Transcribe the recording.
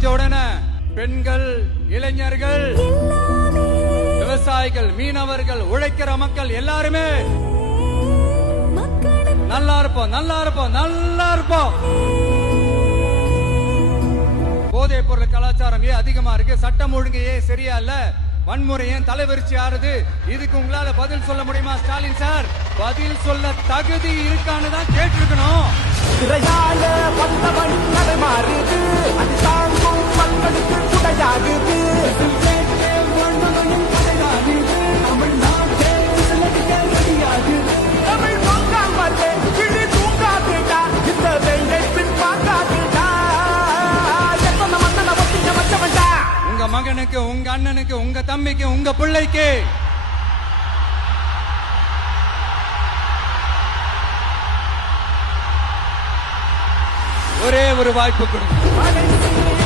காஞ்ச உடனே பெண்கள், இளைஞர்கள், விவசாயிகள், மீனவர்கள், உழைக்கிற மக்கள் எல்லாருமே நல்லா இருப்போம், நல்லா இருப்போம், நல்லா இருப்போம். போதைப் பொருள் கலாச்சாரம் ஏன் அதிகமா இருக்கு? சட்டம் ஒழுங்கு ஏன் சரியா இல்ல? வன்முறை ஏன் தலைவரிச்சு ஆறுது? இதுக்கு உங்களால பதில் சொல்ல முடியுமா ஸ்டாலின் சார்? பதில் சொல்ல தகுதி இருக்கான்னு தான் கேட்டிருக்கணும். உங்க மகனுக்கு, உங்க அண்ணனுக்கு, உங்க தம்பிக்கு, உங்க பிள்ளைக்கு ஒரே ஒரு வாய்ப்பு கொடுங்க.